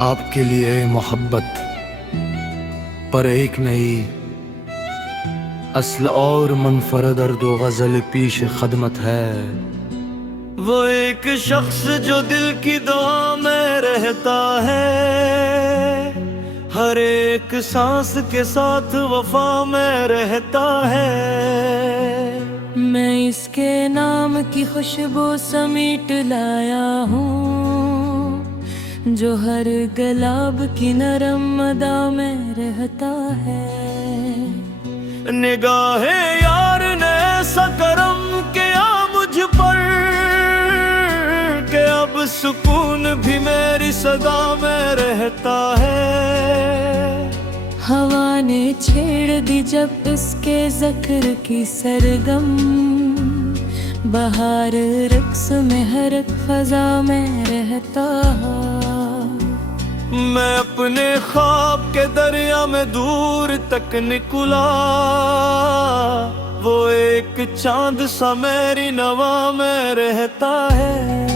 आपके लिए मोहब्बत पर एक नई अस्ल और मुनफरद दो गजल पीश खदमत है। वो एक शख्स जो दिल की दुआ में रहता है, हर एक सांस के साथ वफा में रहता है। मैं इसके नाम की खुशबू समीट लाया हूँ, जो हर गुलाब की नरम अदा में रहता है। निगाहे यार ने ऐसा करम किया मुझ पर कि अब सुकून भी मेरी सदा में रहता है। हवा ने छेड़ दी जब इसके ज़िक्र की सरगम, बहार रक्स में हर एक फजा में रहता है। मैं अपने ख्वाब के दरिया में दूर तक निकला, वो एक चांद सा मेरी नवा में रहता है।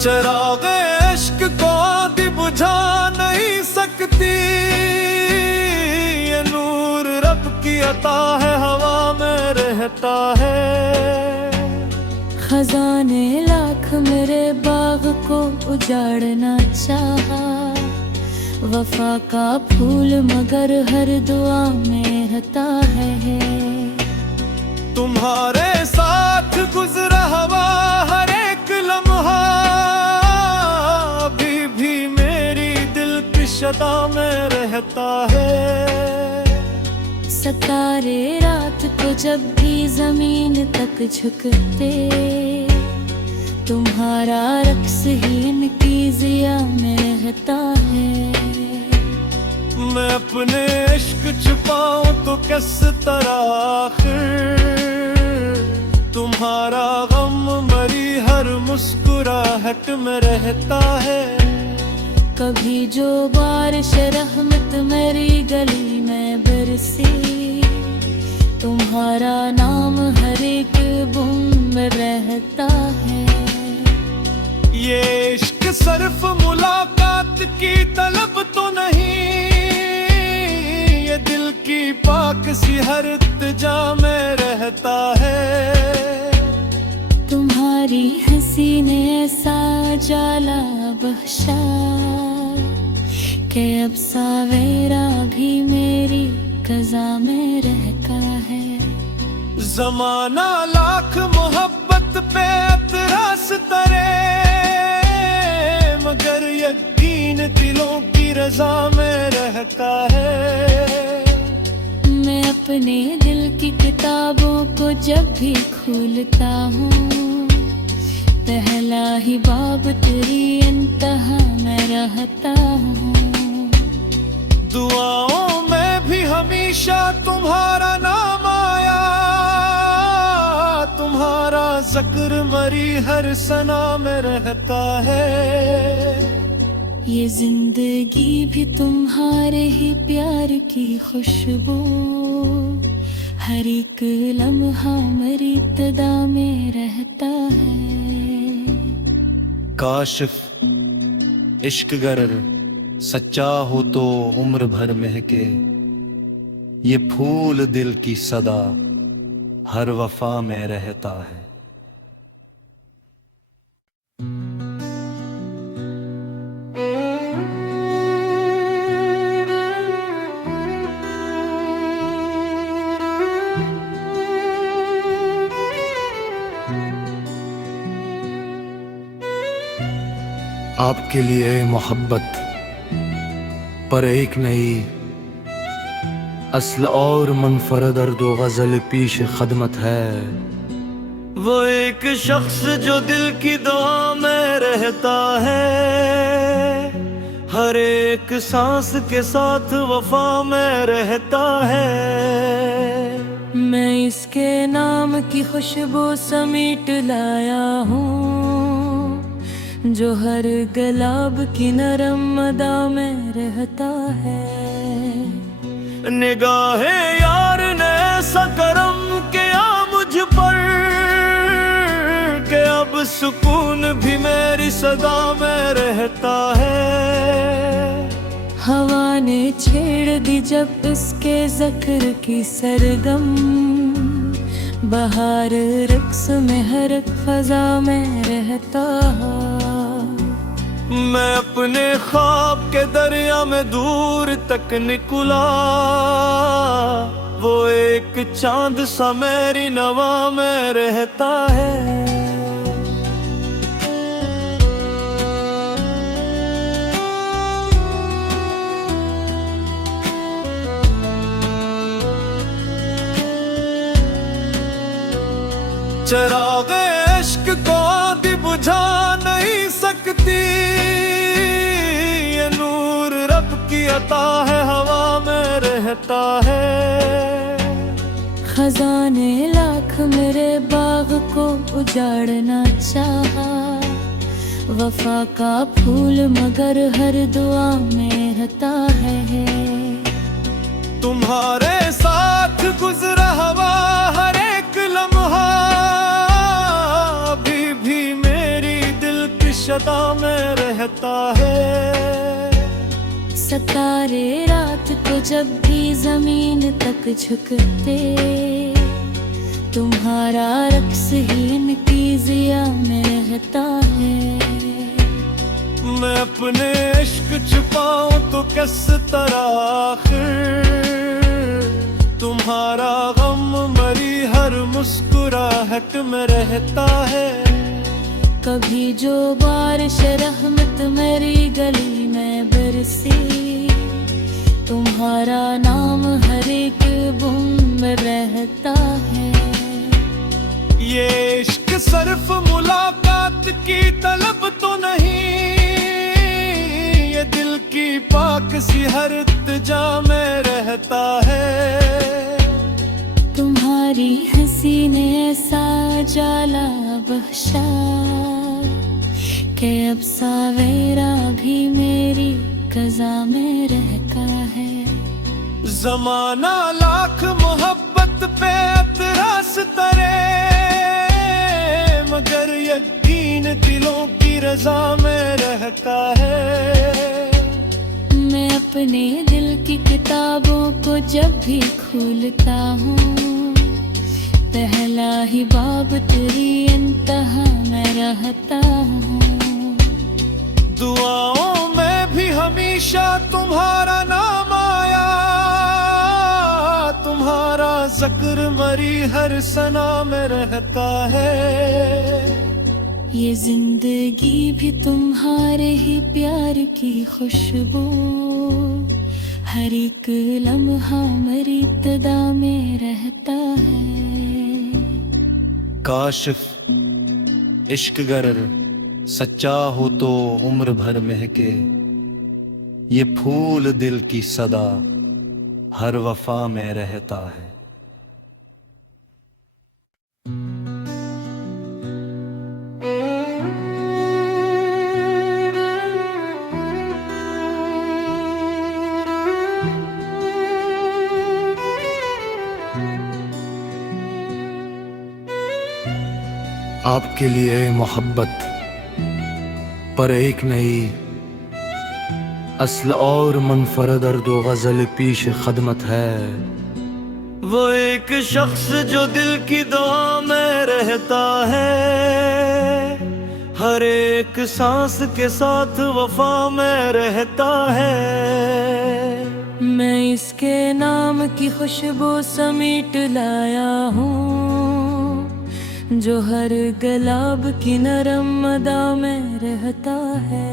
चराग़े इश्क को आदि बुझा नहीं सकती, ये नूर रब की अता है, हवा में रहता है। खजाने लाख मेरे बाग को उजाड़ना चाहा, वफा का फूल मगर हर दुआ में रहता है। तुम्हारे साथ गुजरा हवा हर एक लम्हा, अभी भी मेरी दिल की शता में रहता है। सतारे रात को जब भी जमीन तक झुकते, तुम्हारा रक्स ही इनकी जिया में रहता है। मैं अपने इश्क छुपाऊं तो किस तरह आखिर, तुम्हारा गम मरी हर मुस्कुराहट में रहता है। कभी जो बारिश रहमत मेरी गली में बरसी, तुम्हारा नाम हर एक बूंद में रहता है। ये इश्क सिर्फ मुलाकात की तलब तो नहीं, ये दिल की पाक सी हर इत्तिजा में रहता है। तुम्हारी हंसी ने ऐसा जाला बख्शा कि अब सावेरा भी मेरी कज़ा में रहता है। ज़माना लाख मोहब्बत पे एतराज़ करे, मगर यकीन दिलों की रज़ा में रहता है। मैं अपने दिल की किताबों को जब भी खोलता हूँ, पहला ही बाब तेरी इंतहा में रहता हूँ। दुआओं में भी हमेशा तुम्हारा नाम आया, तुम्हारा ज़िक्र मरी हर सना में रहता है। ये जिंदगी भी तुम्हारे ही प्यार की खुशबू, हर एक लम्हा मेरी इब्तिदा में रहता है। काशिफ इश्क गर सच्चा हो तो उम्र भर महके, ये फूल दिल की सदा हर वफा में रहता है। आपके लिए मोहब्बत पर एक नई अस्ल और मुनफरद दो गजल पीश खदमत है। वो एक शख्स जो दिल की दुआ में रहता है, हर एक सांस के साथ वफा में रहता है। मैं इसके नाम की खुशबू समीट लाया हूँ, जो हर गुलाब की नरम अदा में रहता है। निगाहे यार ने ऐसा करम किया मुझ पर कि अब सुकून भी मेरी सदा में रहता है। हवा ने छेड़ दी जब इसके ज़िक्र की सरगम, बहार रक्स में हर एक फजा में रहता है। मैं अपने ख्वाब के दरिया में दूर तक निकला, वो एक चांद सा मेरी नवा में रहता है। चरागे इश्क को आदि बुझा नहीं सकती, ये नूर रब की अता है, हवा में रहता है। खजाने लाख मेरे बाग को उजाड़ना चाहा, वफा का फूल मगर हर दुआ में रहता है। तुम्हारे साथ गुजरा हवा हर एक लम्हा, अभी भी मेरी दिल की शता में रहता है। सितारे रात को जब भी जमीन तक झुकते, तुम्हारा रक्स ही इनकी जिया में रहता है। मैं अपने इश्क छुपाऊं तो किस तरह आखिर, तुम्हारा गम मरी हर मुस्कुराहट में रहता है। कभी जो बारिश रहमत मेरी गली में बरसी, तुम्हारा नाम हर एक बूंद में रहता है। ये इश्क सिर्फ मुलाकात की तलब तो नहीं, ये दिल की पाक सी हर इत्तिजा में रहता है। तुम्हारी हंसी ने ऐसा जाला बख्शा कि अब सावेरा भी मेरी कज़ा में रहता है। ज़माना लाख मोहब्बत पे एतराज़ करे, मगर यकीन दिलों की रज़ा में रहता है। मैं अपने दिल की किताबों को जब भी खोलता हूँ, पहला ही बाब तेरी इंतहा में रहता हूँ। दुआओं में भी हमेशा तुम्हारा नाम आया, तुम्हारा जिक्र मरी हर सना में रहता है। ये जिंदगी भी तुम्हारे ही प्यार की खुशबू, हर एक लम्हा मेरी इब्तिदा में रहता है। काशिफ इश्क गर सच्चा हो तो उम्र भर महके, ये फूल दिल की सदा हर वफा में रहता है। आपके लिए मोहब्बत पर एक नई असल और मुनफरद दो गजल पीश खदमत है। वो एक शख्स जो दिल की दुआ में रहता है, हर एक सांस के साथ वफा में रहता है। मैं इसके नाम की खुशबू समेट लाया हूँ, जो हर गुलाब की नरम अदा में रहता है।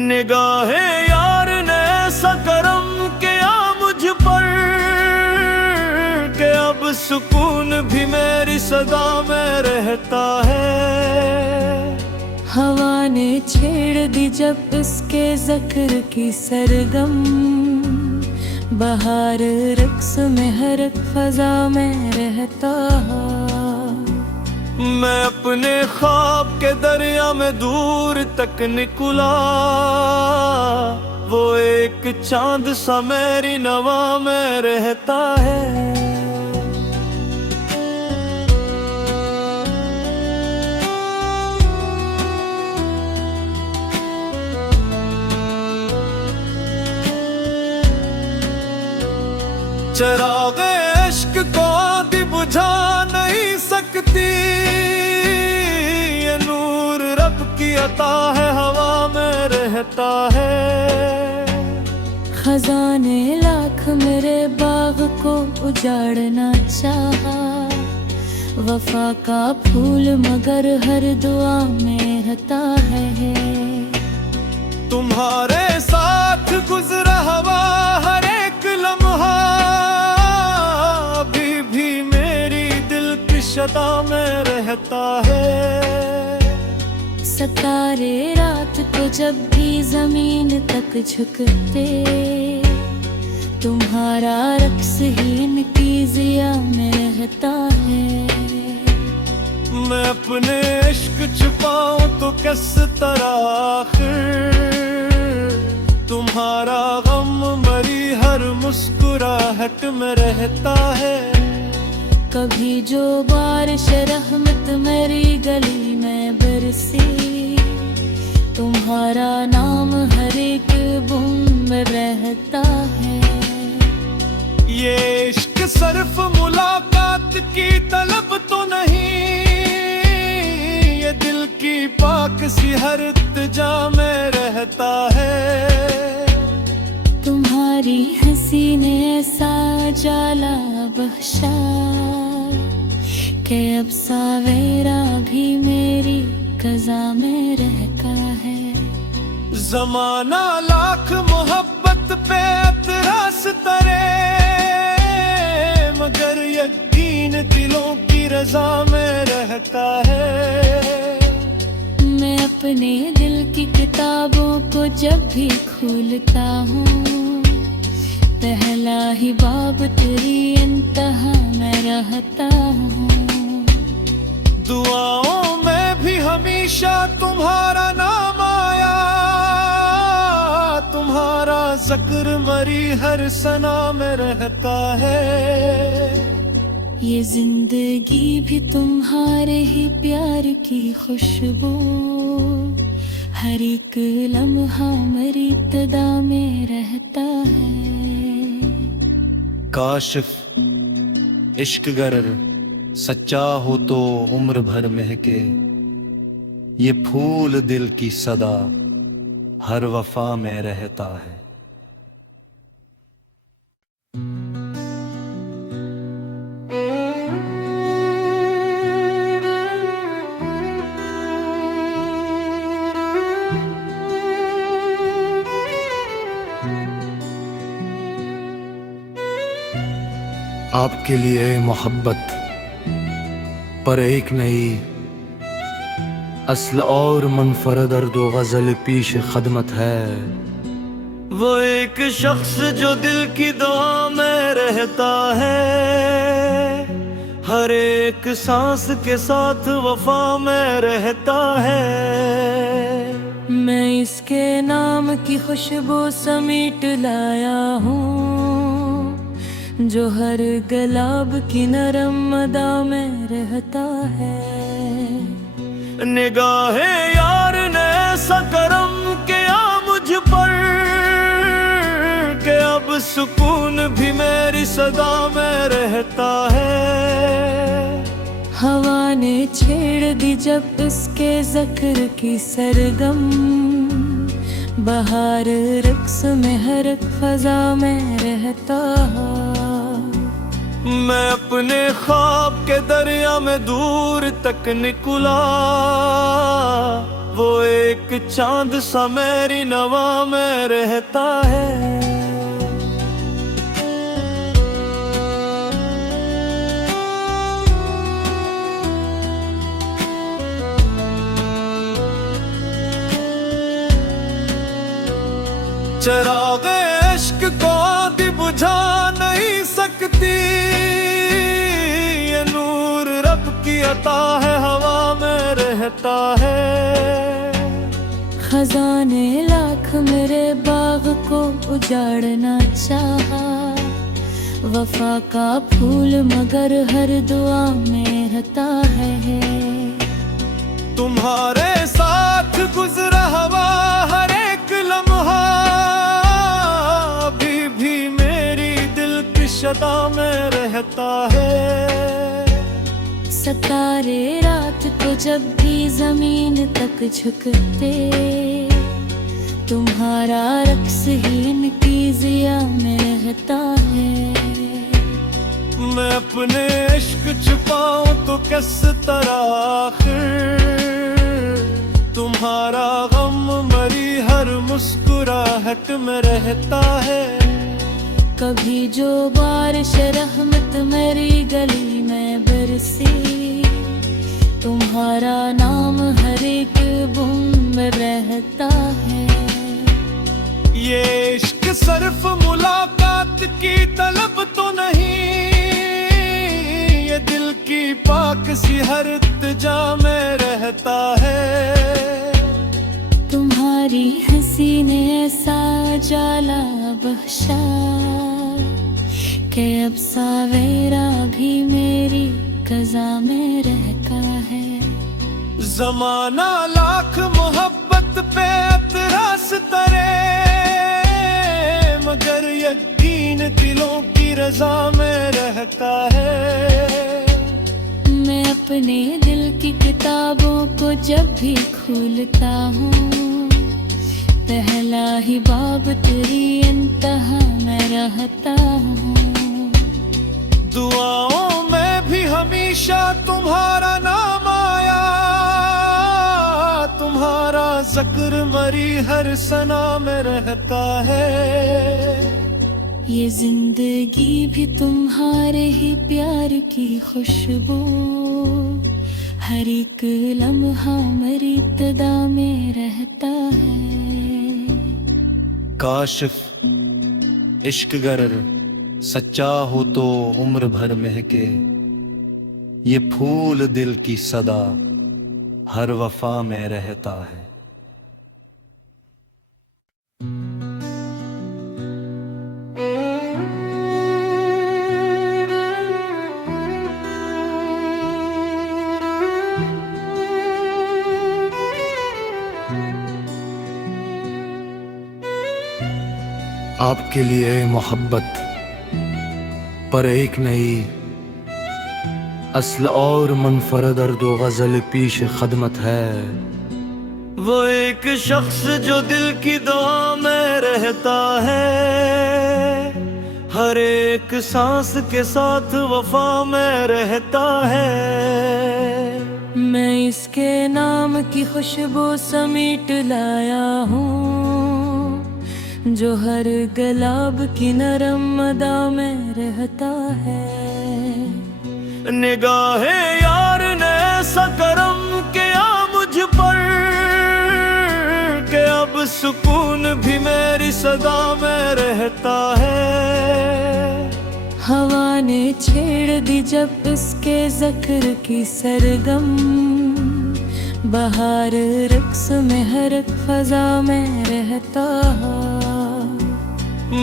निगाहे यार ने ऐसा करम किया मुझ पर कि अब सुकून भी मेरी सदा में रहता है। हवा ने छेड़ दी जब इसके ज़िक्र की सरगम, बहार रक्स में हर एक फजा में रहता है। मैं अपने ख्वाब के दरिया में दूर तक निकला, वो एक चांद सा मेरी नवा में रहता है। चिरागे इश्क को आदि बुझा नहीं सकती, ये नूर रब की अता है, हवा में रहता है। खजाने लाख मेरे बाग को उजाड़ना चाहा, वफा का फूल मगर हर दुआ में रहता है। तुम्हारे साथ गुजरा हवा हर एक लम्हा, अभी भी मेरी दिल की शता में रहता है। सितारे रात को जब भी जमीन तक झुकते, तुम्हारा रक्स ही इनकी जिया में रहता है। मैं अपने इश्क छुपाऊं तो किस तरह आखिर, तुम्हारा गम मरी हर मुस्कुराहट में रहता है। कभी जो बारिश रहमत मेरी गली में बरसी, तुम्हारा नाम हर एक बूंद में रहता है। ये इश्क सिर्फ मुलाकात की तलब तो नहीं, ये दिल की पाक सी हर इत्तिजा में रहता है। तुम्हारी हंसी ने ऐसा जाला बख्शा कि अब सावेरा भी मेरी कज़ा में रहता है। ज़माना लाख मोहब्बत पे एतराज़ करे, मगर यकीन दिलों की रज़ा में रहता है। मैं अपने दिल की किताबों को जब भी खोलता हूँ, पहला ही बाब तेरी इंतहा में रहता हूँ। दुआओं में भी हमेशा तुम्हारा नाम आया, तुम्हारा जिक्र मरी हर सना में रहता है। ये जिंदगी भी तुम्हारे ही प्यार की खुशबू, हर एक लम्हा मेरी तदा में रहता है। काशिफ इश्क गर सच्चा हो तो उम्र भर महके, ये फूल दिल की सदा हर वफा में रहता है। आपके लिए मोहब्बत पर एक नई असल और मुनफरद दो गजल पीश खदमत है। वो एक शख्स जो दिल की दुआ में रहता है, हर एक सांस के साथ वफा में रहता है। मैं इसके नाम की खुशबू समेट लाया हूँ, जो हर गुलाब की नरम अदा में रहता है। निगाहे यार ने ऐसा करम किया मुझ पर, कि अब सुकून भी मेरी सदा में रहता है। हवा ने छेड़ दी जब इसके ज़िक्र की सरगम, बहार रक्स में हर एक फजा में रहता है। मैं अपने ख्वाब के दरिया में दूर तक निकला, वो एक चांद सा मेरी नवा में रहता है। चिरागे इश्क को आदि बुझा नहीं सकती, ये नूर रब की अता है हवा में रहता है। खजाने लाख मेरे बाग को उजाड़ना चाहा, वफा का फूल मगर हर दुआ में रहता है। तुम्हारे साथ गुजरा हवा हर एक लम्हा, अभी भी मेरी दिल की शदा में रहता है। सितारे रात को जब भी जमीन तक झुकते, तुम्हारा रक्स ही इनकी जिया में रहता है। मैं अपने इश्क छुपाऊं तो किस तरह आखिर, तुम्हारा गम मरी हर मुस्कुराहट में रहता है। कभी जो बारिश रहमत मेरी गली में बरसी, तुम्हारा नाम हर एक बूंद में रहता है। ये इश्क सिर्फ मुलाकात की तलब तो नहीं, ये दिल की पाक सी हर इत्तिजा में रहता है। तुम्हारी हंसी ने ऐसा जाला बख्शा कि अब सावेरा भी मेरी कज़ा में रहता है। ज़माना लाख मोहब्बत पे एतराज़ करे, मगर यकीन दिलों की रज़ा में रहता है। मैं अपने दिल की किताबों को जब भी खोलता हूँ, पहला ही बाब तेरी इंतहा में रहता हूँ। दुआओं में भी हमेशा तुम्हारा नाम आया, तुम्हारा जिक्र मरी हर सना में रहता है। ये जिंदगी भी तुम्हारे ही प्यार की खुशबू, हर एक लम्हा मेरी इब्तिदा में रहता है। काशिफ इश्क गर सच्चा हो तो उम्र भर महके, ये फूल दिल की सदा हर वफा में रहता है। आपके लिए मोहब्बत पर एक नई असल और मनफरद दो गजल पीश खदमत है। वो एक शख्स जो दिल की दुआ में रहता है, हर एक सांस के साथ वफा में रहता है। मैं इसके नाम की खुशबू समीट लाया हूँ, जो हर गुलाब की नरम अदा में रहता है। निगाहे यार ने ऐसा करम किया मुझ पर कि अब सुकून भी मेरी सदा में रहता है। हवा ने छेड़ दी जब उसके ज़िक्र की सरगम, बहार रक्स में हर एक फजा में रहता है।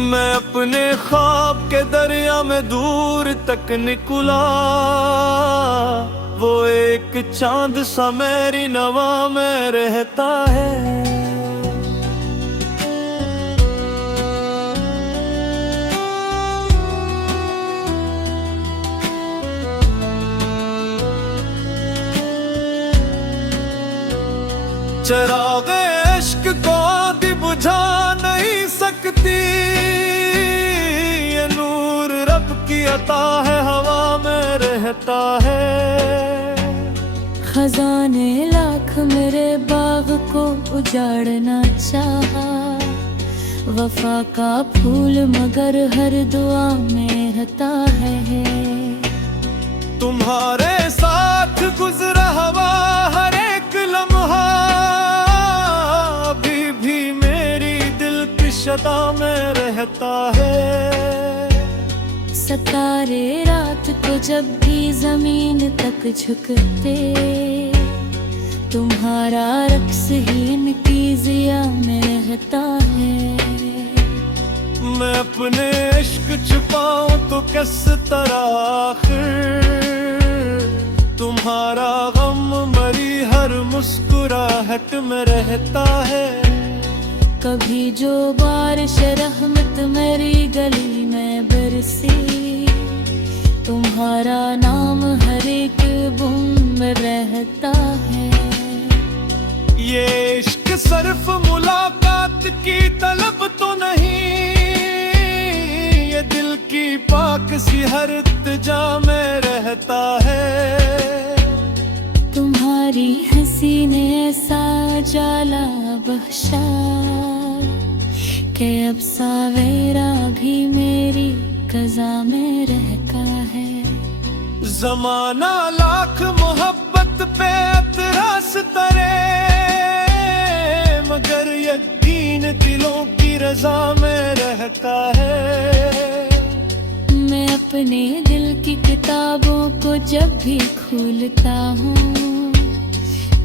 मैं अपने ख्वाब के दरिया में दूर तक निकला, वो एक चांद सा मेरी नवा में रहता है। चरागे इश्क को आदि बुझा नहीं सकती, ये नूर रब की अता है हवा में रहता है। खजाने लाख मेरे बाग को उजाड़ना चाहा, वफा का फूल मगर हर दुआ में रहता है। तुम्हारे साथ गुजरा हवा हर एक लम्हा, अभी भी मेरी दिल की शदा में रहता है। सितारे रात को जब भी जमीन तक झुकते, तुम्हारा रक्स ही इनकी जिया में रहता है। मैं अपने इश्क छुपाऊं तो किस तरह आखिर तुम्हारा गम मरी हर मुस्कुराहट में रहता है। कभी जो बारिश रहमत मेरी गली में बरसी, तुम्हारा नाम हर एक बूंद में रहता है। ये इश्क सिर्फ मुलाकात की तलब तो नहीं, ये दिल की पाक सी हर इत्तिजा में रहता है। तुम्हारी हंसी ने ऐसा जाला बख्शा कि अब सावेरा भी मेरी कज़ा में रहता है। ज़माना लाख मोहब्बत पे एतराज़ करे, मगर यकीन दिलों की रज़ा में रहता है। मैं अपने दिल की किताबों को जब भी खोलता हूँ,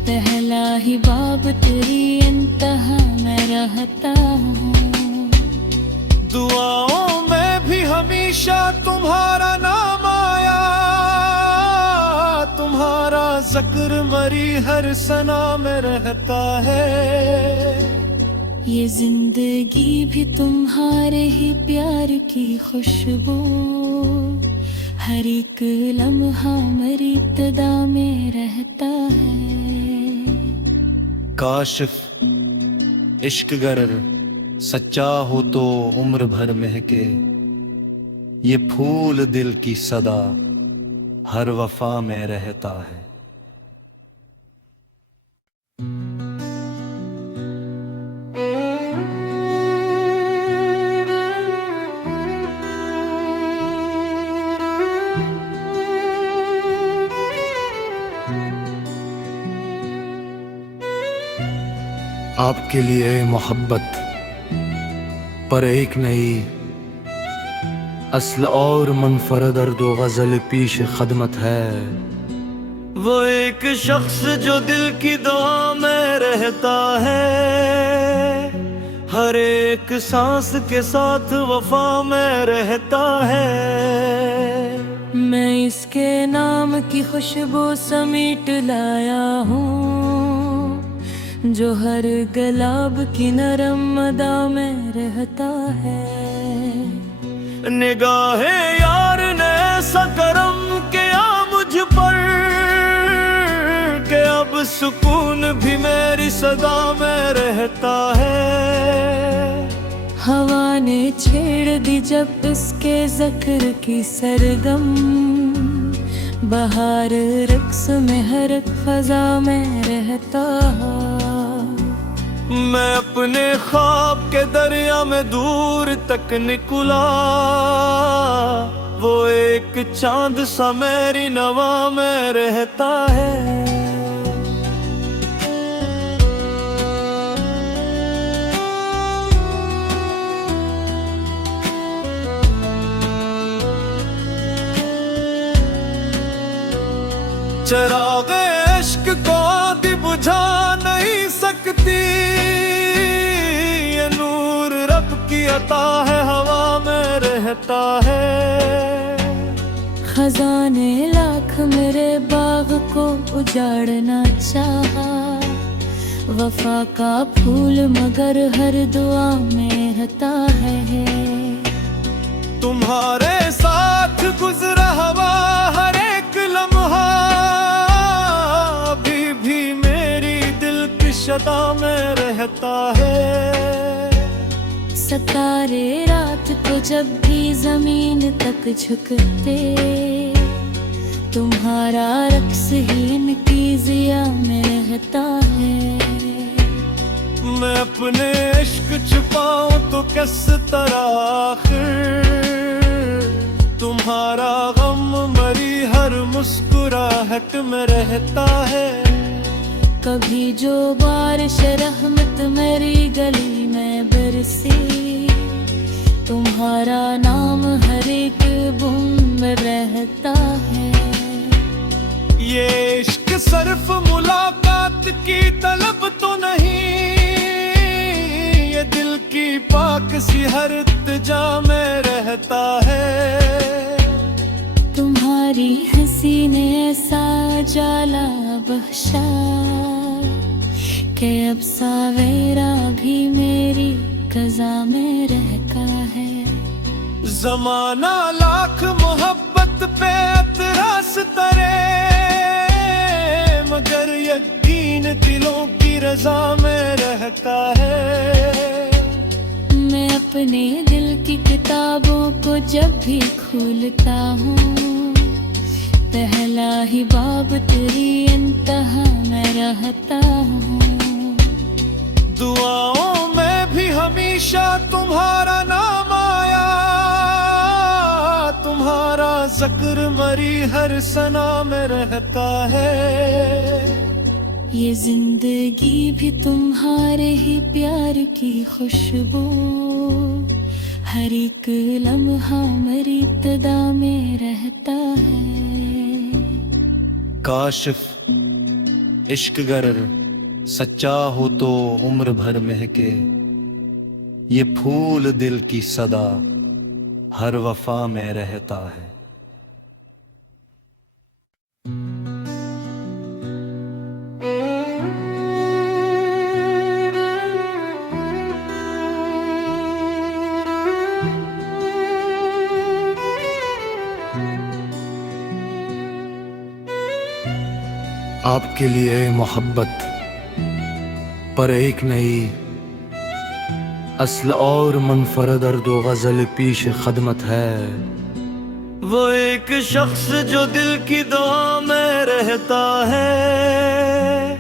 पहला ही बाब तेरी इंतहा में रहता हूँ। दुआओं में भी हमेशा तुम्हारा नाम आया, तुम्हारा जिक्र मरी हर सना में रहता है। ये जिंदगी भी तुम्हारे ही प्यार की खुशबू, हर एक लम्हा मेरी इब्तिदा में रहता है। काशिफ इश्क गर सच्चा हो तो उम्र भर महके, ये फूल दिल की सदा हर वफा में रहता है। आपके लिए मोहब्बत पर एक नई असल और मुनफरद दो गजल पीश खदमत है। वो एक शख्स जो दिल की दुआ में रहता है, हर एक सांस के साथ वफा में रहता है। मैं इसके नाम की खुशबू समेट लाया हूँ, जो हर गुलाब की नरम अदा में रहता है। निगाहे यार ने ऐसा करम किया मुझ पर कि अब सुकून भी मेरी सदा में रहता है। हवा ने छेड़ दी जब इसके ज़िक्र की सरगम, बहार रक्स में हर एक फजा में रहता है। मैं अपने ख्वाब के दरिया में दूर तक निकला, वो एक चांद सा मेरी नवा में रहता है। चिराग़े इश्क को आदि बुझा नहीं सकती, ये नूर रब की अता है हवा में रहता है। खजाने लाख मेरे बाग को उजाड़ना चाहा, वफा का फूल मगर हर दुआ में रहता है। तुम्हारे साथ गुजरा हवा हर एक लम्हा, अभी भी मेरी दिल की शता में रहता है। सितारे रात को जब भी जमीन तक झुकते, तुम्हारा रक्स ही इनकी जिया में रहता है। मैं अपने इश्क छुपाऊं तो किस तरह आखिर तुम्हारा गम मरी हर मुस्कुराहट में रहता है। कभी जो बारिश रहमत मेरी गली में बरसी, तुम्हारा नाम हर एक बुम में रहता है। ये इश्क सिर्फ मुलाकात की तलब तो नहीं, ये दिल की पाक सी हर इत्तिजा में रहता है। तुम्हारी हंसी ने ऐसा जाला बख्शा कि अब सावेरा भी मेरी कज़ा में रहता है। ज़माना लाख मोहब्बत पे अतरास तरे, मगर यकीन दिलों की रज़ा में रहता है। मैं अपने दिल की किताबों को जब भी खोलता हूँ, पहला ही बाब तेरी इंतहा में रहता हूँ। दुआओं में भी हमेशा तुम्हारा नाम आया, तुम्हारा जिक्र मरी हर सना में रहता है। ये जिंदगी भी तुम्हारे ही प्यार की खुशबू, हर एक लम्हा मेरी इब्तिदा में रहता है। काशिफ इश्क गर सच्चा हो तो उम्र भर महके, ये फूल दिल की सदा हर वफा में रहता है। आपके लिए मोहब्बत पर एक नई असल और मुनफरद और दो गजल पीश खदमत है। वो एक शख्स जो दिल की दुआ में रहता है,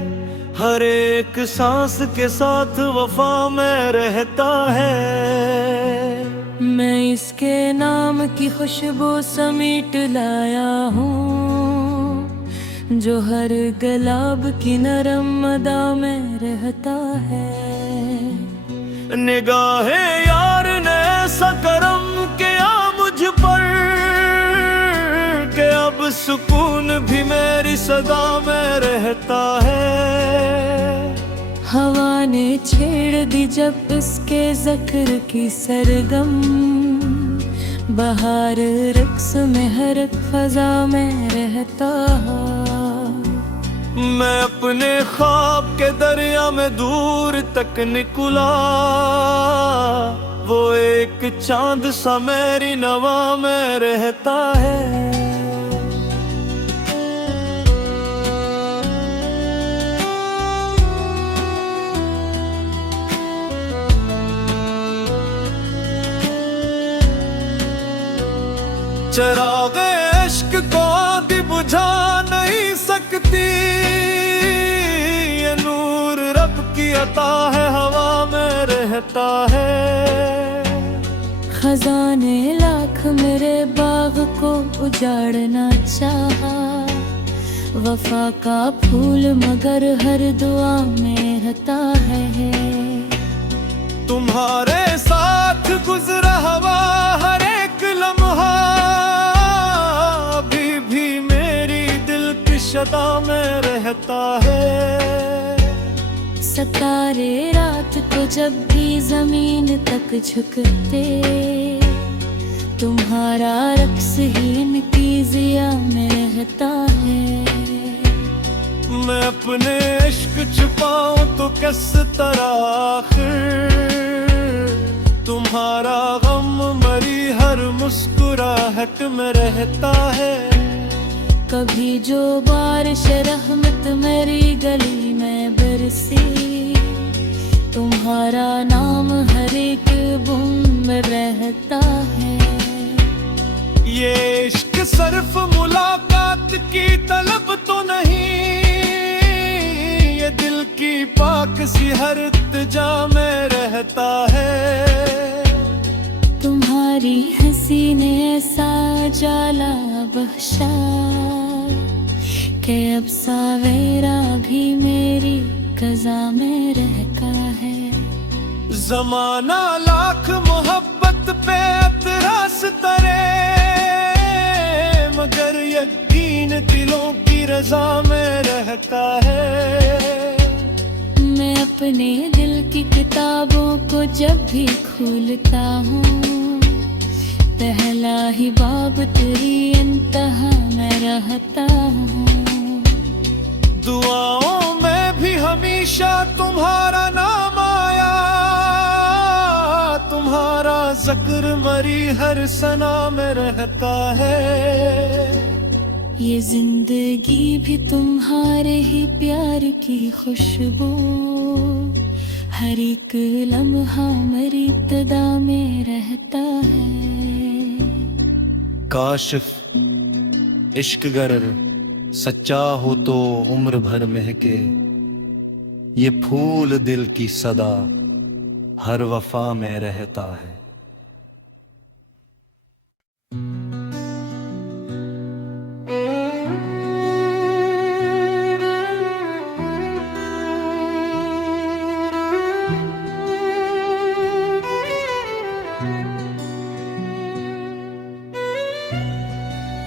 हर एक सांस के साथ वफा में रहता है। मैं इसके नाम की खुशबू समेट लाया हूँ, जो हर गुलाब की नरम अदा में रहता है। निगाहे यार ने ऐसा करम किया मुझ पर कि अब सुकून भी मेरी सदा में रहता है। हवा ने छेड़ दी जब उसके ज़िक्र की सरगम, बहार रक्स में हर एक फजा में रहता है। मैं अपने ख्वाब के दरिया में दूर तक निकला, वो एक चांद सा मेरी नवा में रहता है। चरागे इश्क को आदि बुझा नहीं सकती, ये नूर रब की अता है, हवा में रहता है। खजाने लाख मेरे बाग को उजाड़ना चाहा, वफा का फूल मगर हर दुआ में रहता है। तुम्हारे साथ गुजरा हवा हर एक लम्हा, अभी भी मेरी दिल की शदा में रहता है। सितारे रात को जब भी जमीन तक झुकते, तुम्हारा रक्स ही इनकी जिया में रहता है। मैं अपने इश्क छुपाऊं तो किस तरह आखिर, तुम्हारा गम मरी हर मुस्कुराहट में रहता है। कभी जो बारिश रहमत मेरी गली में बरसी, तुम्हारा नाम हर एक बूंद में रहता है। ये इश्क सिर्फ मुलाकात की तलब तो नहीं, ये दिल की पाक सी हर इत्तिजा में रहता है। तुम्हारी हंसी ने ऐसा जाला बख्शा कि अब सावेरा भी मेरी कज़ा में रहता है। ज़माना लाख मोहब्बत पे रजा में रहता है। मैं अपने दिल की किताबों को जब भी खोलता हूँ, पहला ही बाब तेरी इंतहा में रहता हूँ। दुआओं में भी हमेशा तुम्हारा नाम आया, तुम्हारा जिक्र मरी हर सना में रहता है। ये जिंदगी भी तुम्हारे ही प्यार की खुशबू, हर एक लम्हा मेरी इब्तिदा में रहता है। काशिफ इश्क गर सच्चा हो तो उम्र भर महके, ये फूल दिल की सदा हर वफा में रहता है।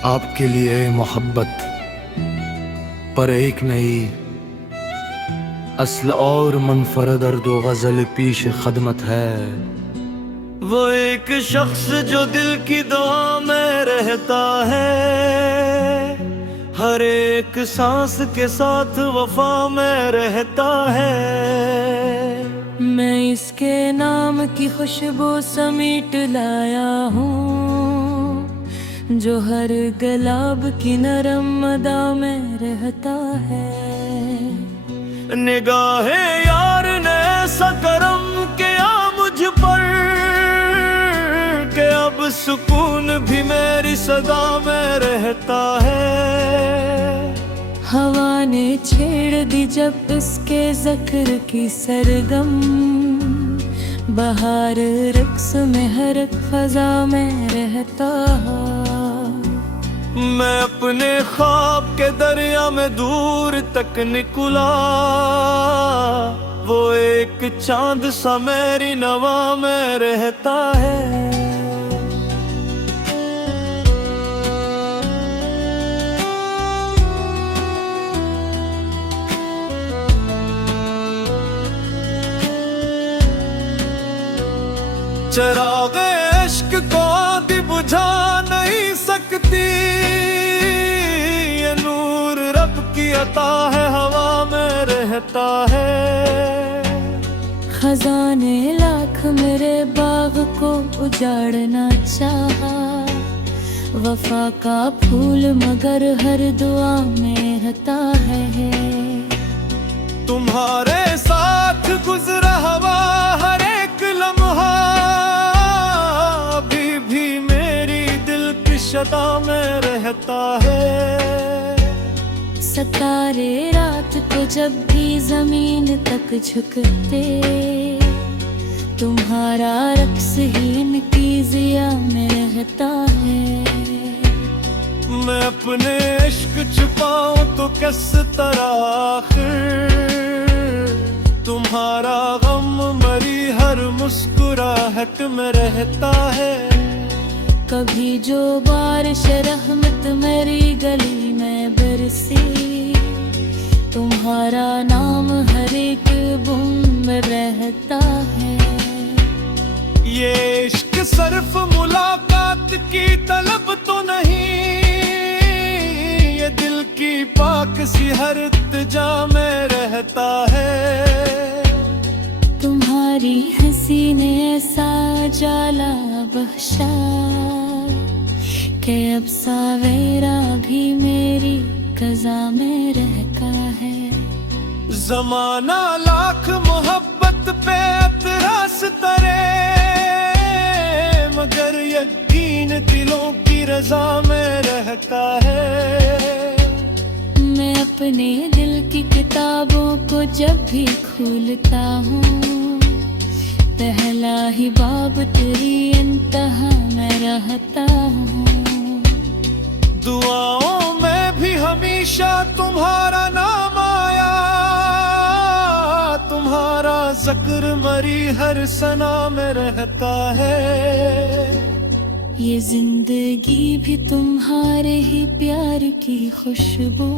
आपके लिए मोहब्बत पर एक नई अस्ल और मनफरद दर्द व गज़ल पीश खदमत है। वो एक शख्स जो दिल की दुआ में रहता है, हर एक सांस के साथ वफा में रहता है। मैं इसके नाम की खुशबू समीट लाया हूँ, जो हर गुलाब की नरम अदा में रहता है। निगाहे यार ने ऐसा करम किया मुझ पर, कि अब सुकून भी मेरी सदा में रहता है। हवा ने छेड़ दी जब उसके ज़िक्र की सरगम, बहार रक्स में हर एक फजा में रहता है। मैं अपने ख्वाब के दरिया में दूर तक निकला, वो एक चांद सा मेरी नवा में रहता है। चराग़े इश्क को आदि बुझा नहीं सकती, ये नूर रब की अता है, हवा में रहता है। खजाने लाख मेरे बाग को उजाड़ना चाहा, वफा का फूल मगर हर दुआ में रहता है। तुम्हारे साथ गुजरा हवा हर एक लम्हा, अभी भी मेरी दिल की शता में रहता है। सितारे रात को जब भी जमीन तक झुकते, तुम्हारा रक्स ही इनकी जिया में रहता है। मैं अपने इश्क छुपाऊं तो किस तरह आखिर, तुम्हारा गम मरी हर मुस्कुराहट में रहता है। कभी जो बारिश रहमत मेरी गली में बरसी, तुम्हारा नाम हर एक बूंद में रहता है। ये इश्क सिर्फ मुलाकात की तलब तो नहीं, ये दिल की पाक सी हर इत्तिजा में रहता है। तुम्हारी हंसी ने ऐसा जाला बख्शा, कि अब सावेरा भी मेरी कज़ा में रहता है। ज़माना लाख मोहब्बत पे एतराज़ करे, मगर यकीन दिलों की रज़ा में रहता है। मैं अपने दिल की किताबों को जब भी खोलता हूँ, पहला ही बाब तेरी इंतहा में रहता हूँ। दुआओं में भी हमेशा तुम्हारा नाम आया, तुम्हारा जिक्र मरी हर सना में रहता है। ये जिंदगी भी तुम्हारे ही प्यार की खुशबू,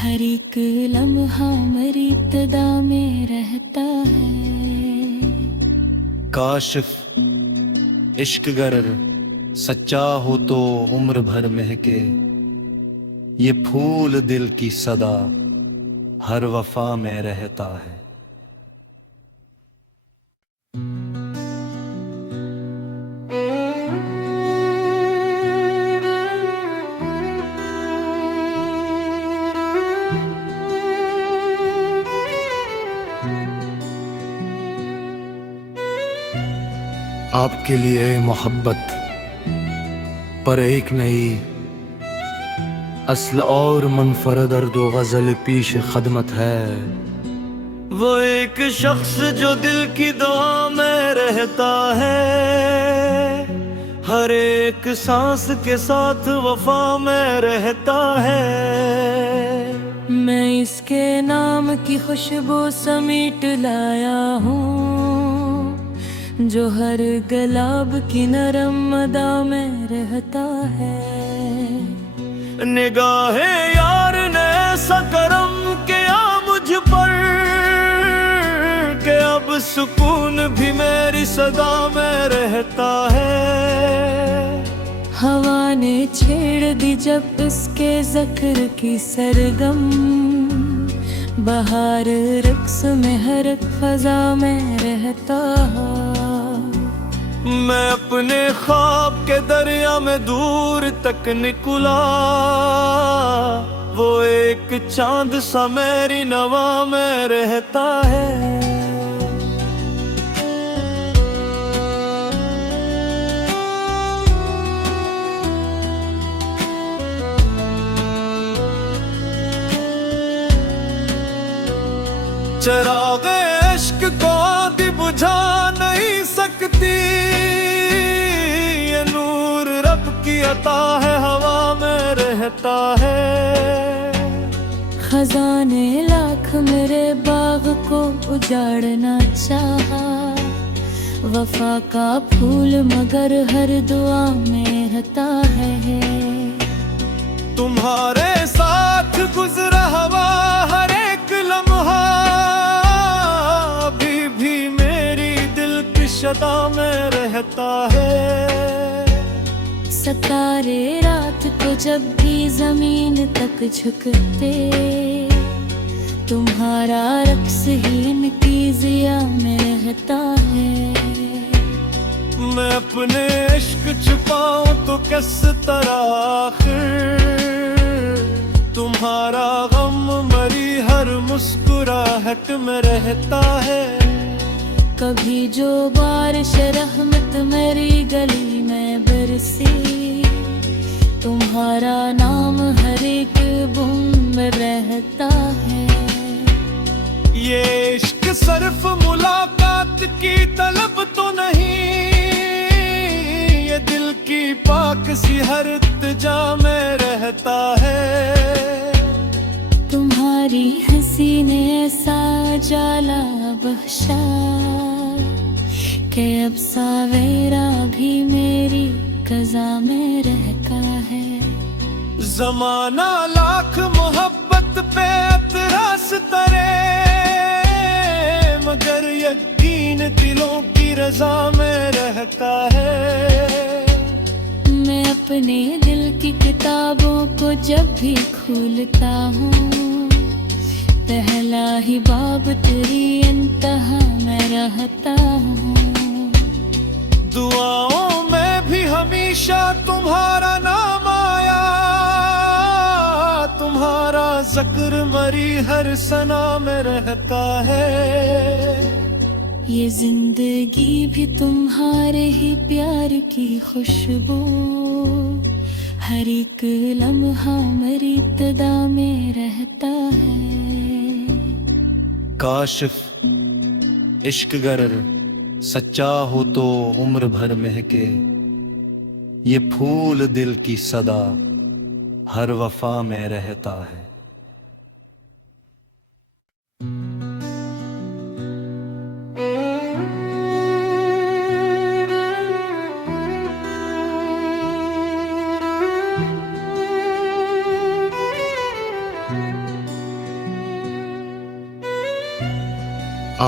हर एक लम्हा मेरी इब्तिदा में रहता है। काशिफ इश्क गर सच्चा हो तो उम्र भर महके, ये फूल दिल की सदा हर वफा में रहता है। आपके लिए मोहब्बत पर एक नई असल और मुनफरद और दो गजल पीश खदमत है। वो एक शख्स जो दिल की दुआ में रहता है, हर एक सांस के साथ वफा में रहता है। मैं इसके नाम की खुशबू समीट लाया हूँ, जो हर गुलाब की नरम अदा में रहता है। निगाहे यार ने ऐसा करम किया मुझ पर, कि अब सुकून भी मेरी सदा में रहता है। हवा ने छेड़ दी जब इसके ज़िक्र की सरगम, बहार रक्स में हर एक फजा में रहता है। मैं अपने ख्वाब के दरिया में दूर तक निकला, वो एक चांद सा मेरी नवा में रहता है। चरागे इश्क को आदि बुझा नहीं सकती, ये नूर रब की अता है, हवा में रहता है। खजाने लाख मेरे बाग को उजाड़ना चाहा, वफा का फूल मगर हर दुआ में रहता है। तुम्हारे साथ गुजरा हवा हर एक लम्हा, अभी भी मेरी दिल की शता में रहता है। सतारे रात को जब भी जमीन तक झुकते, तुम्हारा रक्स ही इनकी जिया में रहता है। मैं अपने इश्क छुपाऊं तो किस तरह आखिर, तुम्हारा गम मरी हर मुस्कुराहट में रहता है। कभी जो बारिश रहमत मेरी गली में बरसी, तुम्हारा नाम हर एक बूंद में रहता है। ये इश्क सिर्फ मुलाकात की तलब तो नहीं, ये दिल की पाक सी हर इत्तिजा में रहता है। तुम्हारी हंसी ने ऐसा जाला बख्शा, कि अब सावेरा भी मेरी कज़ा में रहता है। जमाना लाख मोहब्बत पे अतरास तरे, मगर यकीन दिलों की रजा में रहता है। मैं अपने दिल की किताबों को जब भी खोलता हूँ, पहला ही बाब तेरी इंतहा में रहता हूँ। दुआओं में भी हमेशा तुम्हारा नाम आया, तुम्हारा जिक्र मरी हर सना में रहता है। ये जिंदगी भी तुम्हारे ही प्यार की खुशबू, हर एक लम्हा मेरी इब्तिदा में रहता है। काशिफ इश्क गर सच्चा हो तो उम्र भर महके, ये फूल दिल की सदा हर वफा में रहता है।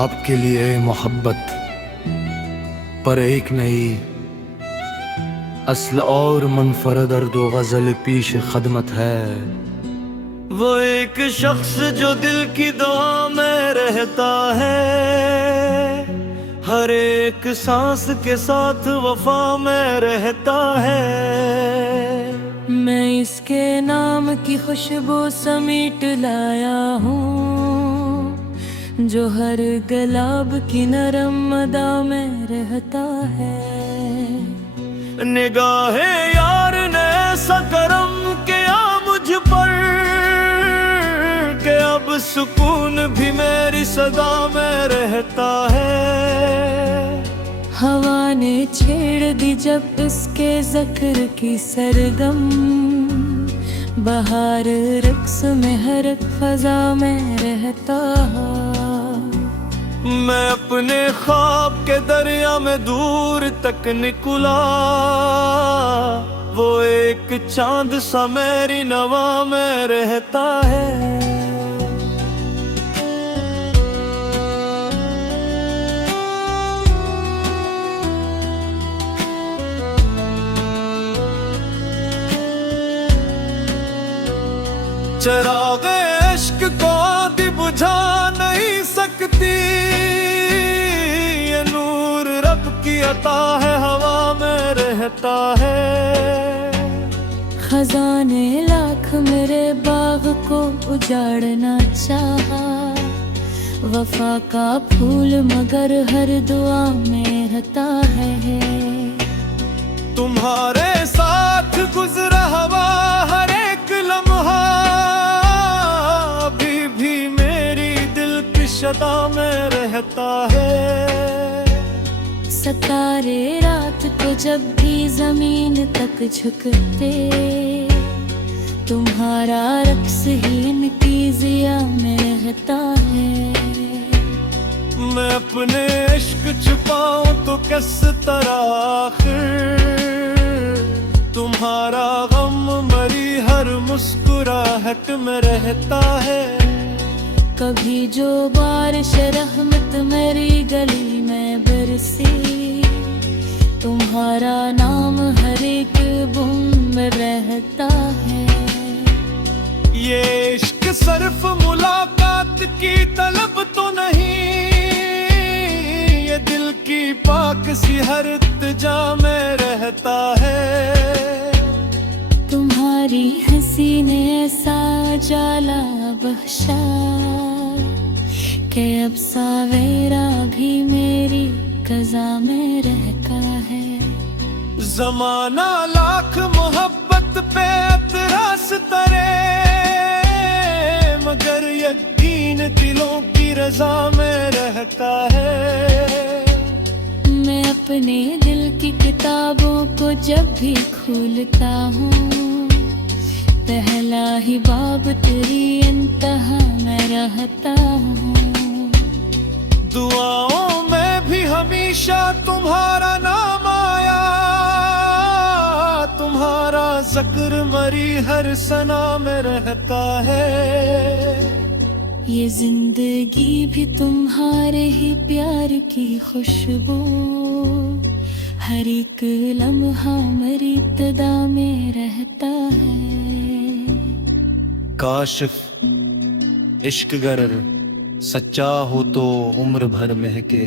आपके लिए मोहब्बत पर एक नई असल और मनफरद और दो गजल पीश खदमत है। वो एक शख्स जो दिल की दुआ में रहता है, हर एक सांस के साथ वफा में रहता है। मैं इसके नाम की खुशबू समेट लाया हूँ, जो हर गुलाब की नरम अदा में रहता है। निगाहे यार ने ऐसा करम किया मुझ पर कि अब सुकून भी मेरी सदा में रहता है। हवा ने छेड़ दी जब इसके ज़िक्र की सरगम, बहार रक्स में हर एक फजा में रहता है। मैं अपने ख्वाब के दरिया में दूर तक निकला, वो एक चांद सा मेरी नवा में रहता है। चरागे इश्क को आदि बुझा नहीं सकती, ये नूर रब की अता है, हवा में रहता है। खजाने लाख मेरे बाग को उजाड़ना चाहा, वफा का फूल मगर हर दुआ में रहता है। तुम्हारे साथ गुजरा हवा हर एक लम्हा, अभी भी मेरी दिल की शता में रहता है। सितारे रात को जब भी जमीन तक झुकते, तुम्हारा रक्स ही इनकी जिया में रहता है। मैं अपने इश्क छुपाऊं तो किस तरह आखिर, तुम्हारा गम मरी हर मुस्कुराहट में रहता है। कभी जो बारिश रहमत मेरी गली में बरसी, तुम्हारा नाम हर एक बूंद में रहता है। ये इश्क सिर्फ मुलाकात की तलब तो नहीं, ये दिल की पाक सी हर इत्तिजा में रहता है। तुम्हारी हंसी ने ऐसा जाला बख्शा कि अब सावेरा भी मेरी कज़ा में रहता है। ज़माना लाख मोहब्बत पे एतराज़ करे, मगर यकीन दिलों की रज़ा में रहता है। मैं अपने दिल की किताबों को जब भी खोलता हूँ, पहला ही बाब तेरी इंतहा में रहता हूँ। दुआओं में भी हमेशा तुम्हारा नाम आया, तुम्हारा जिक्र मरी हर सना में रहता है। ये जिंदगी भी तुम्हारे ही प्यार की खुशबू, हर एक लम्हा मेरी इब्तिदा में रहता है। काशिफ इश्क गर सच्चा हो तो उम्र भर महके,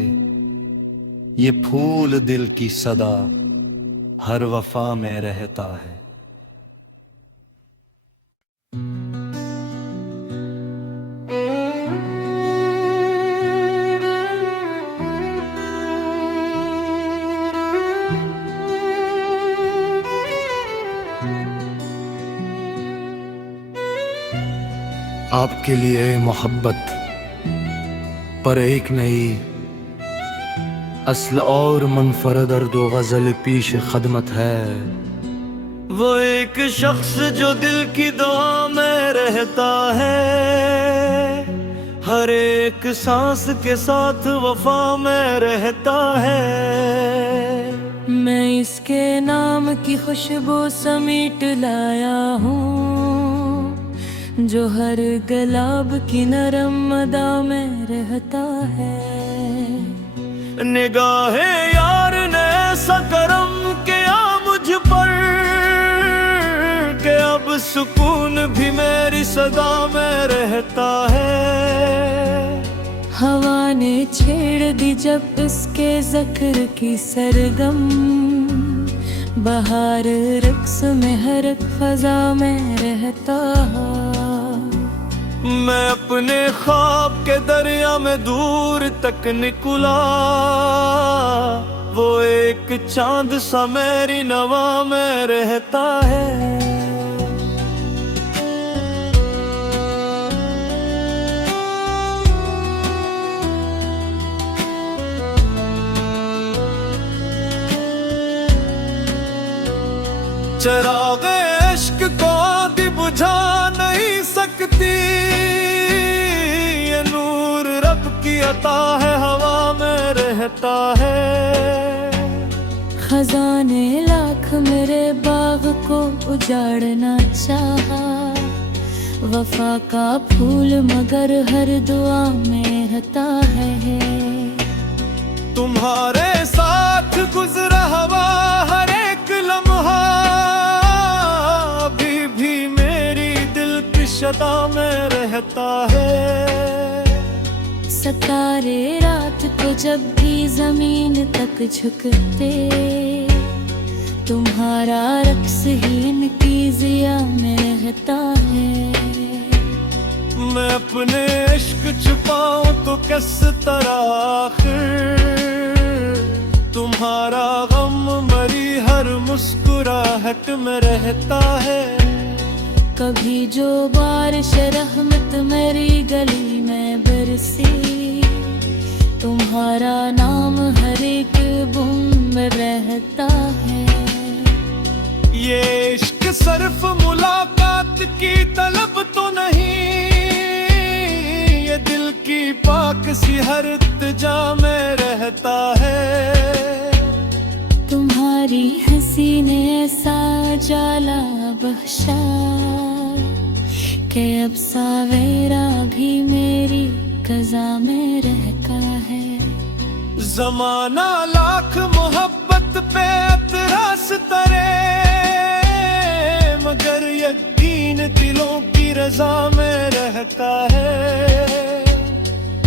ये फूल दिल की सदा हर वफा में रहता है। आपके लिए मोहब्बत पर एक नई असल और मनफरद और दो गजल पीश खदमत है। वो एक शख्स जो दिल की दुआ में रहता है, हर एक सांस के साथ वफा में रहता है। मैं इसके नाम की खुशबू समेट लाया हूँ, जो हर गुलाब की नरम अदा में रहता है। निगाहे यार ने ऐसा करम किया मुझ पर कि अब सुकून भी मेरी सदा में रहता है। हवा ने छेड़ दी जब इसके ज़िक्र की सरगम, बहार रक्स में हर एक फजा में रहता है। मैं अपने ख्वाब के दरिया में दूर तक निकला, वो एक चांद सा मेरी नवा में रहता है। चराग़े इश्क को आदि बुझा नहीं सकती, ये नूर रब की अता है, हवा में रहता है। खजाने लाख मेरे बाग को उजाड़ना चाहा, वफा का फूल मगर हर दुआ में रहता है। तुम्हारे साथ गुजरा हवा हर एक लम्हा, अभी भी मेरी दिल की शता में रहता है। सितारे रात को जब भी जमीन तक झुकते, तुम्हारा रक्स ही इनकी जिया में रहता है। मैं अपने इश्क छुपाऊं तो किस तरह आखिर, तुम्हारा गम मरी हर मुस्कुराहट में रहता है। कभी जो बारिश रहमत मेरी गली में बरसी, तुम्हारा नाम हर एक बूंद में रहता है। ये इश्क सिर्फ मुलाकात की तलब तो नहीं, ये दिल की पाक सी हर इत्तिजा में रहता है। तुम्हारी हंसी ने ऐसा जाला बख्शा कि अब सावेरा भी मेरी कज़ा में रहता है। ज़माना लाख मोहब्बत पे एतराज़ करे, मगर यकीन दिलों की रज़ा में रहता है।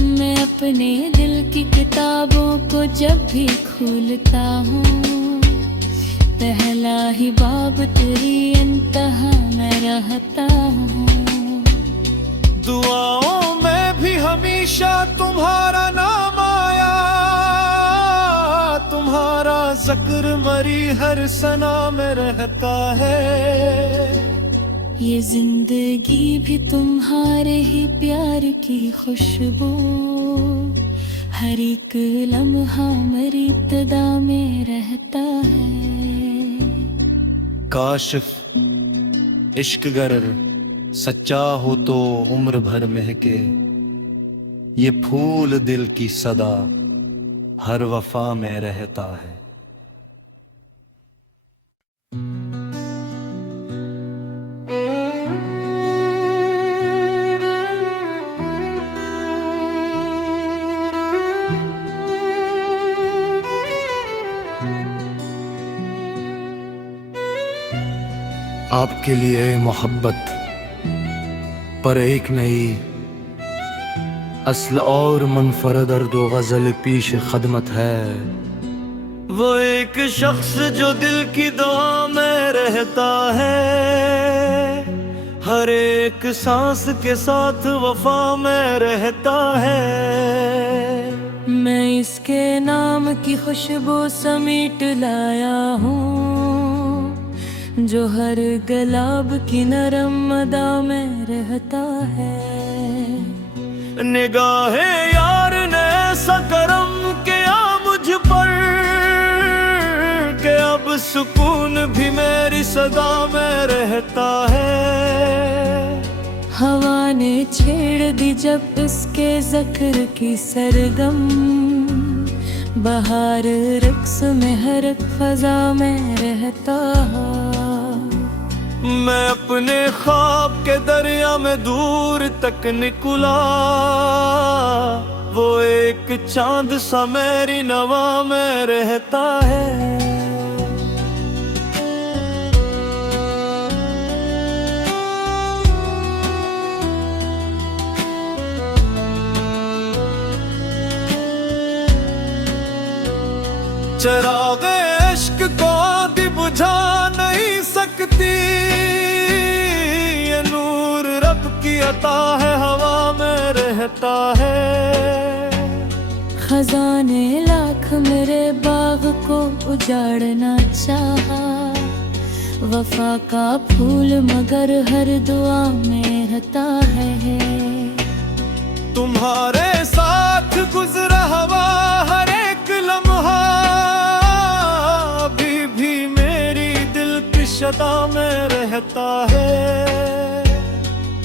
मैं अपने दिल की किताबों को जब भी खोलता हूँ, पहला ही बाब तेरी इंतहा में रहता हूँ। दुआओं में भी हमेशा तुम्हारा नाम आया, तुम्हारा ज़िक्र मरी हर सना में रहता है। ये जिंदगी भी तुम्हारे ही प्यार की खुशबू, हर एक लम्हा मेरी इब्तिदा में रहता है। काशिफ इश्क गर सच्चा हो तो उम्र भर महके, ये फूल दिल की सदा हर वफा में रहता है। आपके लिए मोहब्बत पर एक नई असल और मुनफरद और दो गजल पीश खदमत है। वो एक शख्स जो दिल की दुआ में रहता है, हर एक सांस के साथ वफा में रहता है। मैं इसके नाम की खुशबू समेट लाया हूँ, जो हर गुलाब की नरम अदा में रहता है। निगाहे यार ने ऐसा करम किया मुझ पर कि अब सुकून भी मेरी सदा में रहता है। हवा ने छेड़ दी जब इसके ज़िक्र की सरगम, बहार रक्स में हर एक फजा में रहता है। मैं अपने ख्वाब के दरिया में दूर तक निकला, वो एक चांद सा मेरी नवा में रहता है। चरागे इश्क को आदि बुझा नहीं सकती, ये नूर रब की अता है, हवा में रहता है। खजाने लाख मेरे बाग को उजाड़ना चाहा, वफा का फूल मगर हर दुआ में रहता है। तुम्हारे साथ गुजरा हवा हर एक लम्हा, अभी भी मेरी दिल की शदा में रहता है।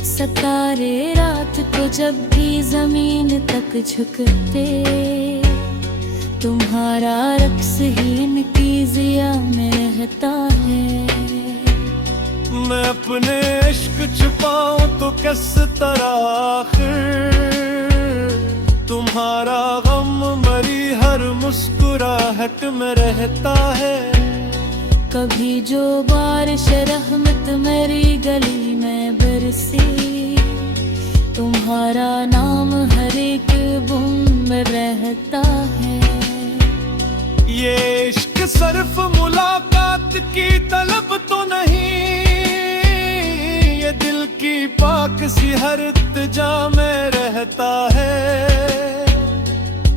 सतारे रात को जब भी जमीन तक झुकते, तुम्हारा रक्स ही इनकी जिया में रहता है। मैं अपने इश्क छुपाऊं तो किस तरह आखिर, तुम्हारा गम मरी हर मुस्कुराहट में रहता है। कभी जो बारिश रहमत मेरी गली में बरसी, तुम्हारा नाम हर एक बूंद में रहता है। ये इश्क सिर्फ मुलाकात की तलब तो नहीं, ये दिल की पाक सी हर इत्तिजा में रहता है।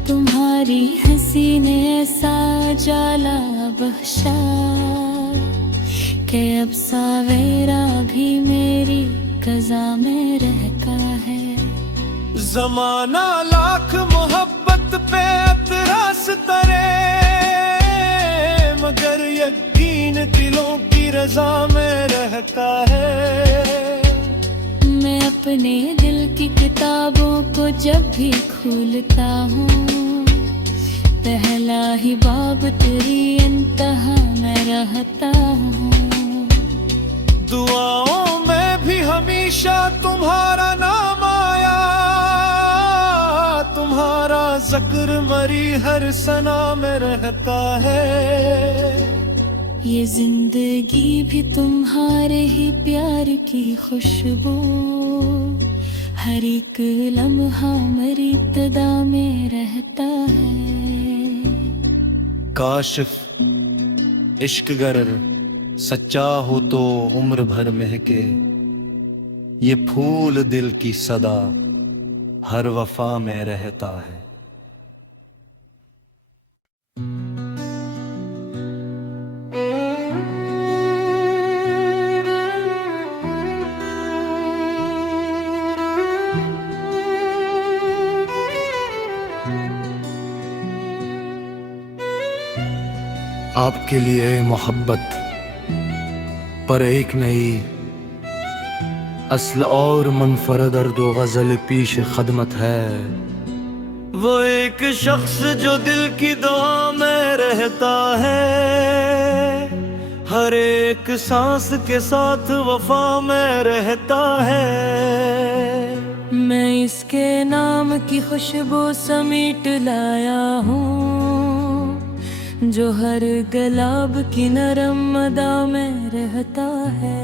तुम्हारी हंसी ने ऐसा जाला बख्शा कि अब सावेरा भी मेरी कज़ा में रहता है। ज़माना लाख मोहब्बत पे एतराज़ करे, मगर यकीन दिलों की रज़ा में रहता है। मैं अपने दिल की किताबों को जब भी खोलता हूँ, पहला ही बाब तेरी इंतहा में रहता हूँ। दुआओं में भी हमेशा तुम्हारा नाम आया, तुम्हारा जिक्र मरी हर सना में रहता है। ये जिंदगी भी तुम्हारे ही प्यार की खुशबू, हर एक लम्हा मेरी इब्तिदा में रहता है। काशिफ इश्क गर सच्चा हो तो उम्र भर महके, ये फूल दिल की सदा हर वफा में रहता है। आपके लिए मोहब्बत पर एक नई असल और मनफरद दो गजल पीश खदमत है। वो एक शख्स जो दिल की दुआ में रहता है, हर एक सांस के साथ वफा में रहता है। मैं इसके नाम की खुशबू समीट लाया हूँ, जो हर गुलाब की नरम अदा में रहता है।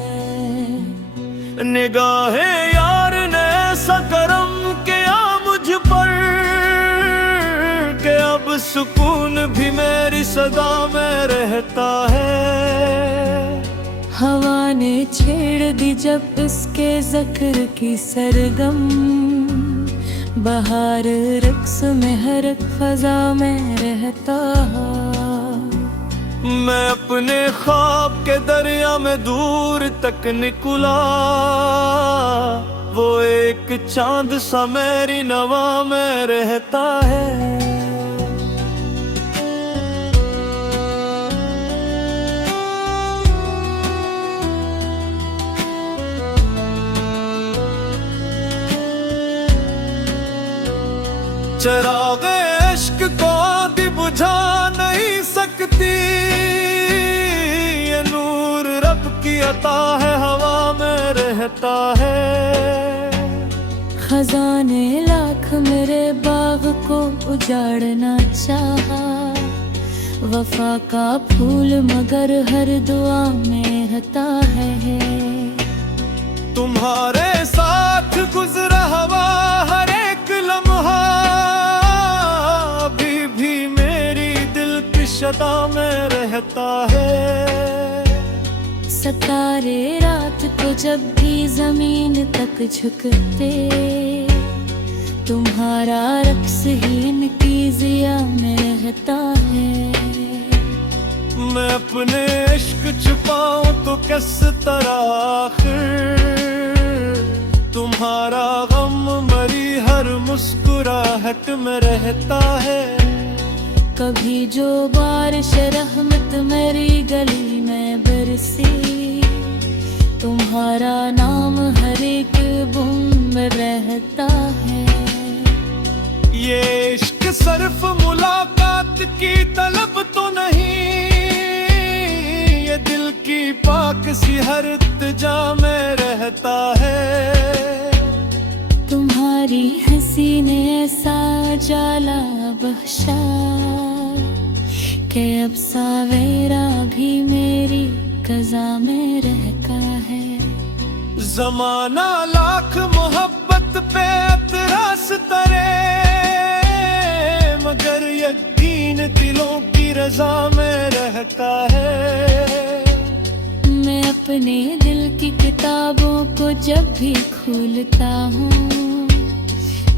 निगाहे यार ने ऐसा करम किया मुझ पर, कि अब सुकून भी मेरी सदा में रहता है। हवा ने छेड़ दी जब इसके ज़िक्र की सरगम, बहार रक्स में हर एक फ़ज़ा में रहता है। मैं अपने ख्वाब के दरिया में दूर तक निकला, वो एक चांद सा मेरी नवा में रहता है। चरागे इश्क को आदि बुझा नहीं सकती, ये नूर रब की अता है, हवा में रहता है। खजाने लाख मेरे बाग को उजाड़ना चाहा, वफा का फूल मगर हर दुआ में रहता है। तुम्हारे साथ गुजरा हवा हर एक लम्हा, अभी भी मेरी दिल की शदा में रहता है। सितारे रात को जब भी जमीन तक झुकते, तुम्हारा रक्स ही इनकी जिया में रहता है। मैं अपने इश्क छुपाऊं तो किस तरह आखिर, तुम्हारा गम मरी हर मुस्कुराहट में रहता है। कभी जो बारिश रहमत मेरी गली में बरसी, तुम्हारा नाम हर एक बूंद में रहता है। ये इश्क सिर्फ मुलाकात की तलब तो नहीं, ये दिल की पाक सी हर इत्तिजा में रहता है। तुम्हारी हंसी ने ऐसा जाला बख्शा कि अब सावेरा भी मेरी कज़ा में रहता है। जमाना लाख मोहब्बत पे एतरास करे, मगर यकीन दिलों की रजा में रहता है। मैं अपने दिल की किताबों को जब भी खोलता हूँ,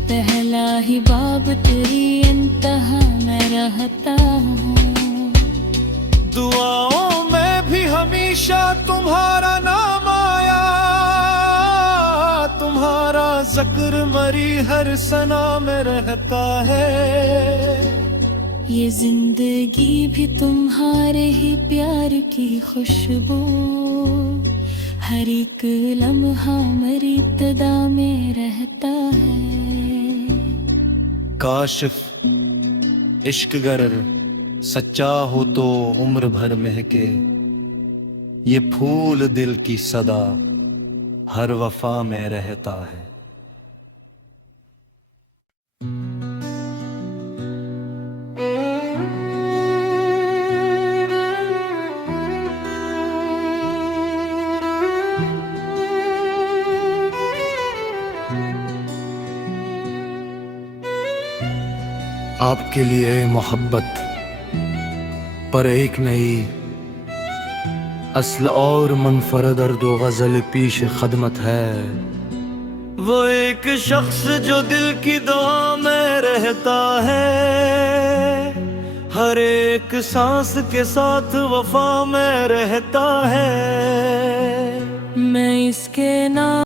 पहला ही बाब तेरी इंतहा में रहता हूँ। दुआओं में भी हमेशा तुम्हारा नाम आया, तुम्हारा जिक्र मरी हर सना में रहता है। ये जिंदगी भी तुम्हारे ही प्यार की खुशबू, हर एक लम्हा मेरी इब्तिदा में रहता है। काशिफ इश्क गर सच्चा हो तो उम्र भर महके, ये फूल दिल की सदा हर वफा में रहता है। आपके लिए मोहब्बत पर एक नई असल और मुनफरद और दो गजल पीश खदमत है। वो एक शख्स जो दिल की दुआ में रहता है, हर एक सांस के साथ वफा में रहता है। मैं इसके नाम